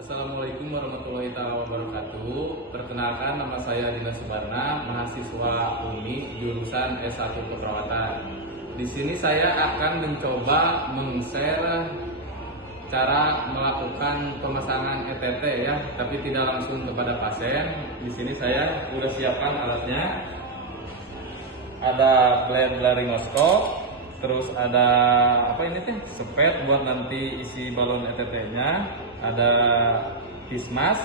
Assalamualaikum warahmatullahi wabarakatuh. Perkenalkan, nama saya Dina Subarna, mahasiswa UNI jurusan S1 Keperawatan. Di sini saya akan mencoba meng-share cara melakukan pemasangan ETT ya, tapi tidak langsung kepada pasien. Di sini saya sudah siapkan alatnya. Ada blade laryngoscope, terus ada apa ini teh? Sepet buat nanti isi balon ETT-nya, ada pismas,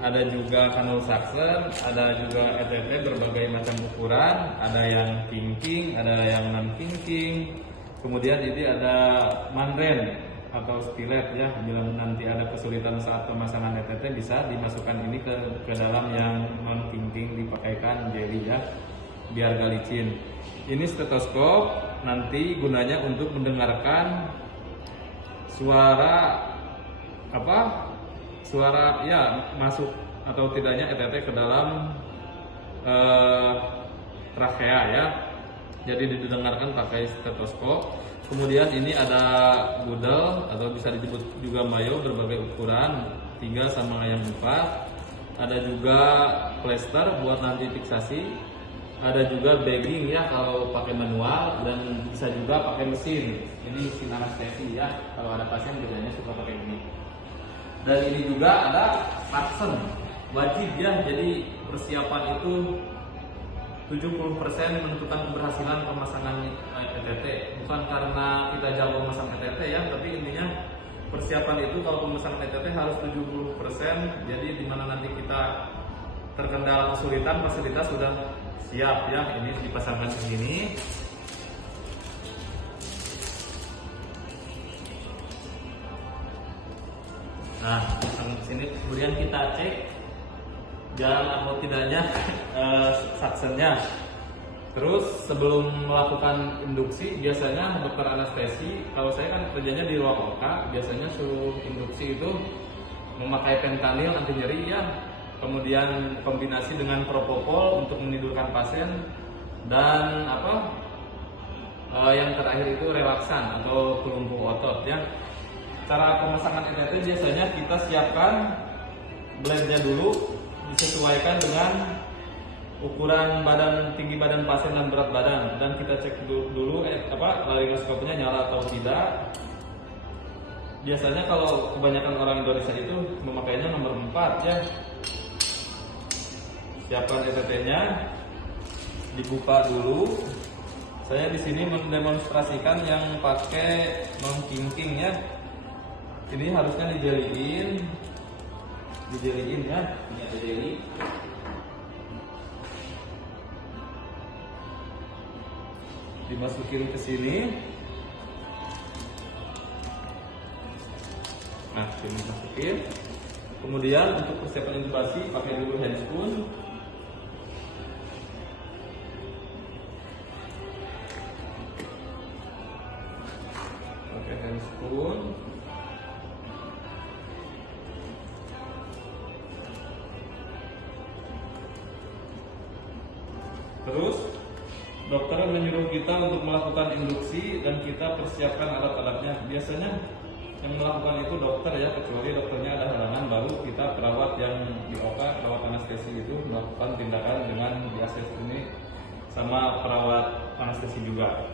ada juga kanul suction, ada juga ETT berbagai macam ukuran, ada yang kinking, ada yang non kinking. Kemudian ini ada mandren atau stilet ya, bila nanti ada kesulitan saat pemasangan ETT bisa dimasukkan ini ke dalam yang non kinking, dipakaikan jeli ya, biar gak licin. Ini stetoskop, nanti gunanya untuk mendengarkan suara suara ya masuk atau tidaknya ETT ke dalam trakea ya. Jadi didengarkan pakai stetoskop. Kemudian ini ada budel atau bisa disebut juga mayo berbagai ukuran 3 sama yang 4. Ada juga plester buat nanti fiksasi. Ada juga bagging ya kalau pakai manual, dan bisa juga pakai mesin. Ini mesin anestesi ya. Kalau ada pasien biasanya suka pakai ini. Dan ini juga ada suction, wajib ya. Jadi persiapan itu 70% menentukan keberhasilan pemasangan ETT. Bukan karena kita jago memasang ETT ya, tapi intinya persiapan itu kalau pemasangan ETT harus 70%. Jadi dimana nanti kita terkendala kesulitan, fasilitas sudah siap ya. Ini dipasangkan di sini. Nah, di sini kemudian kita cek jalan atau tidaknya suctionnya. Terus sebelum melakukan induksi, biasanya dokter anestesi, kalau saya kan kerjanya di ruang OK, biasanya suruh induksi itu memakai fentanyl anti nyeri ya. Kemudian kombinasi dengan propofol untuk menidurkan pasien, dan yang terakhir itu relaksan atau pelumpuh otot ya. Cara pemasangan ETT biasanya kita siapkan blade-nya dulu, disesuaikan dengan ukuran badan, tinggi badan pasien dan berat badan, dan kita cek dulu laryngoscope-nya nyala atau tidak. Biasanya kalau kebanyakan orang Indonesia itu memakainya nomor 4 ya. Siapkan ETT-nya, dibuka dulu. Saya di sini mendemonstrasikan yang pakai non kinking ya. Ini harusnya dijeliin ya. Ini ada jeli. Dimasukin ke sini. Nah, ini masukin. Kemudian untuk persiapan intubasi pakai dulu handspoon. Pakai handspoon. Terus dokter menyuruh kita untuk melakukan induksi dan kita persiapkan alat-alatnya. Biasanya yang melakukan itu dokter ya, kecuali dokternya ada halangan, baru kita perawat yang di OK, perawat anestesi itu melakukan tindakan dengan di ACC ini sama perawat anestesi juga.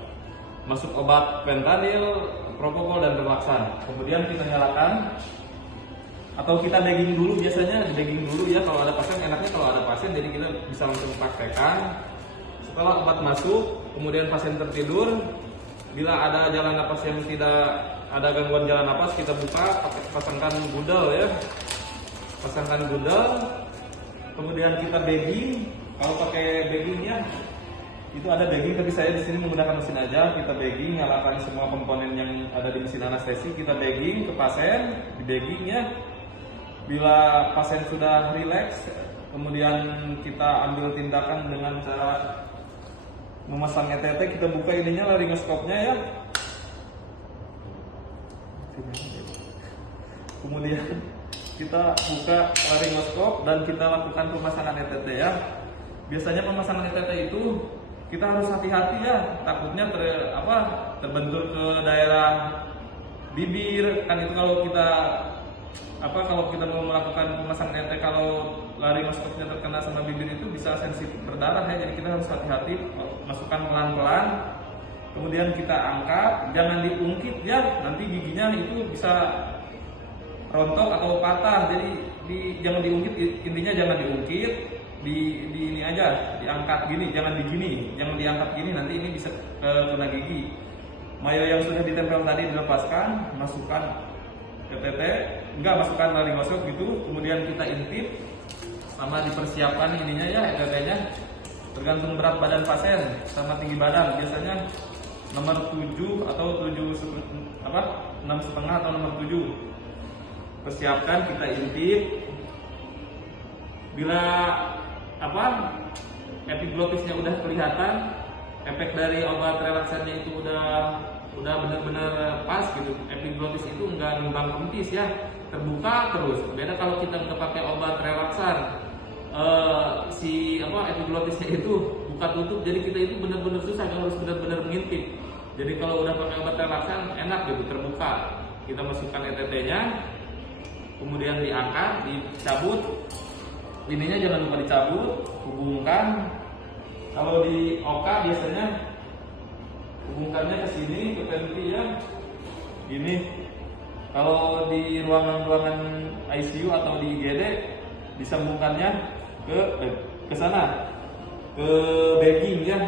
Masuk obat fentanyl, propofol dan relaksan. Kemudian kita nyalakan atau kita bagging dulu, biasanya bagging dulu ya kalau ada pasien. Enaknya kalau ada pasien jadi kita bisa langsung praktekkan. Setelah obat masuk, kemudian pasien tertidur, bila ada jalan napas yang tidak ada gangguan jalan napas, kita buka, pasangkan gudel ya. Pasangkan gudel, kemudian kita bagging. Kalau pakai bagging ya, itu ada bagging, tapi saya di sini menggunakan mesin aja. Kita bagging, nyalakan semua komponen yang ada di mesin anestesi, kita bagging ke pasien, di bagging ya. Bila pasien sudah rileks, kemudian kita ambil tindakan dengan cara memasang ETT. Kita buka ininya, laryngoscope-nya ya. Kemudian kita buka laryngoscope dan kita lakukan pemasangan ETT ya. Biasanya pemasangan ETT itu kita harus hati-hati ya, takutnya terbentur ke daerah bibir. Kan itu kalau kita kalau kita mau melakukan pemasangan ET, kalau laryngoscopnya terkena sama bibir itu bisa sensitif berdarah ya, jadi kita harus hati-hati, masukkan pelan-pelan, kemudian kita angkat, jangan diungkit ya, nanti giginya itu bisa rontok atau patah, jadi jangan diungkit, intinya jangan diungkit, di ini aja, diangkat gini, jangan jangan diangkat gini, nanti ini bisa kena gigi. Mayo yang sudah ditempel tadi dilepaskan, masukkan ke TT, masukkan laryngoscop gitu, kemudian kita intip, sama dipersiapkan ininya ya, ETT-nya, tergantung berat badan pasien sama tinggi badan, biasanya nomor 7 atau 6,5 atau nomor 7. Persiapkan, kita intip. Bila epiglottisnya udah kelihatan, efek dari obat relaksannya itu udah benar-benar pas gitu. Epiglottis itu enggak ngembang kempis ya, terbuka terus. Beda kalau kita nggak pakai obat relaksan, epiglottisnya itu buka tutup, jadi kita itu benar-benar susah, harus benar-benar mengintip. Jadi kalau udah pakai obat relaksan enak gitu, terbuka. Kita masukkan ETT-nya, kemudian diangkat, dicabut. Ininya jangan lupa dicabut, hubungkan. Kalau di OK biasanya hubungkannya ke sini, ke penti ya. Gini. Kalau di ruangan-ruangan ICU atau di IGD disambungkannya ke sana, ke bagging ya.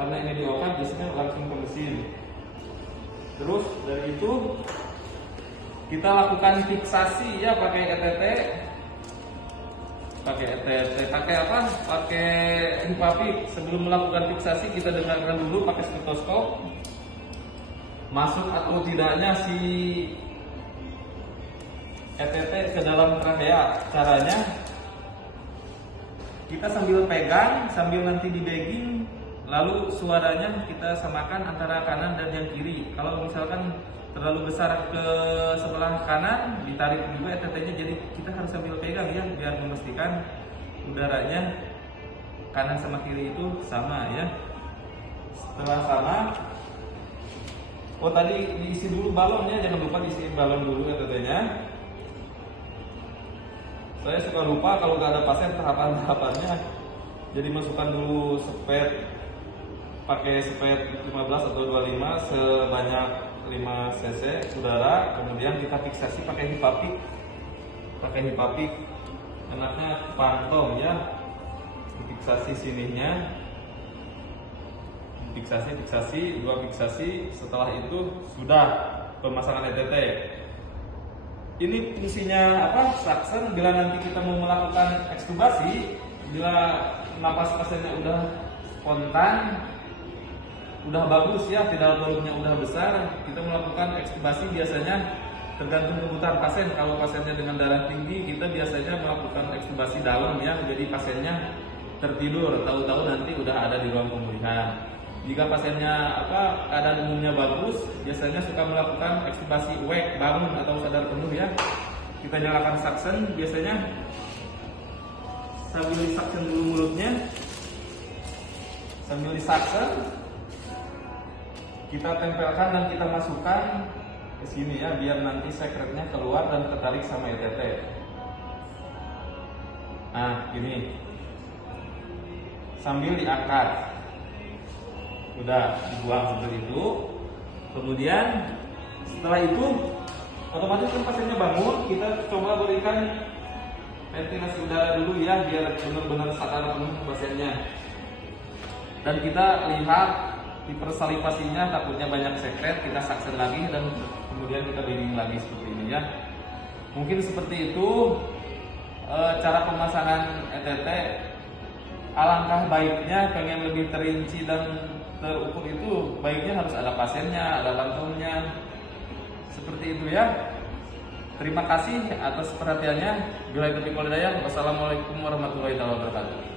Karena ini di OK biasanya langsung ke mesin. Terus dari itu kita lakukan fiksasi ya pakai ETT. Pakai hipapik. Sebelum melakukan fiksasi kita dengarkan dulu pakai stetoskop masuk atau tidaknya si ETT ke dalam trachea. Caranya kita sambil pegang, sambil nanti di bagging, lalu suaranya kita samakan antara kanan dan yang kiri. Kalau misalkan terlalu besar ke sebelah kanan, ditarik juga ETT-nya, jadi kita harus sambil pegang ya, biar memastikan udaranya kanan sama kiri itu sama ya. Setelah sama, tadi diisi dulu balonnya, jangan lupa diisi balon dulu ETT-nya. Saya suka lupa kalau nggak ada pasien tahapan-tahapannya, jadi masukkan dulu spet, pakai spet 15 atau 25 sebanyak 5 cc udara, kemudian kita fiksasi pakai hipapik. Enaknya pantong ya, fiksasi sininya, fiksasi 2 fiksasi. Setelah itu sudah pemasangan ETT. Ini fungsinya suction. Bila nanti kita mau melakukan ekstubasi, bila napas pasiennya udah spontan, udah bagus ya, tidak volumenya udah besar, kita melakukan ekstubasi biasanya tergantung kebutuhan pasien. Kalau pasiennya dengan darah tinggi, kita biasanya melakukan ekstubasi dalam ya, jadi pasiennya tertidur, tahu-tahu nanti udah ada di ruang pemulihan. Jika pasiennya keadaan umumnya bagus, biasanya suka melakukan ekstubasi awake, bangun atau sadar penuh ya. Kita nyalakan suction, biasanya sambil disuction dulu mulutnya, sambil disuction kita tempelkan dan kita masukkan ke sini ya, biar nanti sekretnya keluar dan tertarik sama ETT. Nah, gini. Sambil diangkat. Udah dibuang seperti itu. Kemudian setelah itu otomatis kan pasiennya bangun, kita coba berikan ventilasi udara dulu ya, biar benar-benar sadar penuh pasiennya. Dan kita lihat hipersalivasinya, takutnya banyak sekret, kita suction lagi dan kemudian kita bagging lagi seperti ini ya. Mungkin seperti itu cara pemasangan ETT. Alangkah baiknya pengen lebih terinci dan terukur itu, baiknya harus ada pasiennya, ada kantongnya, seperti itu ya. Terima kasih atas perhatiannya. Wassalamualaikum warahmatullahi wabarakatuh.